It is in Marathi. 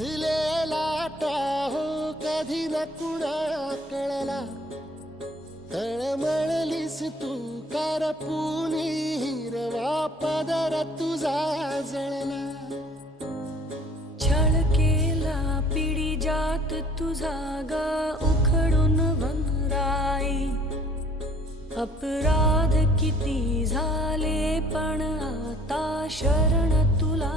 पेटल रान टाहो कधी न कुणा कळला तळमळलीस तू करपुनी हिरवा पदर तुझा जळला. छळ केला पिढी जात तुझा ग उखडून वनराई अपराध किती झाले पण आता शरण तुला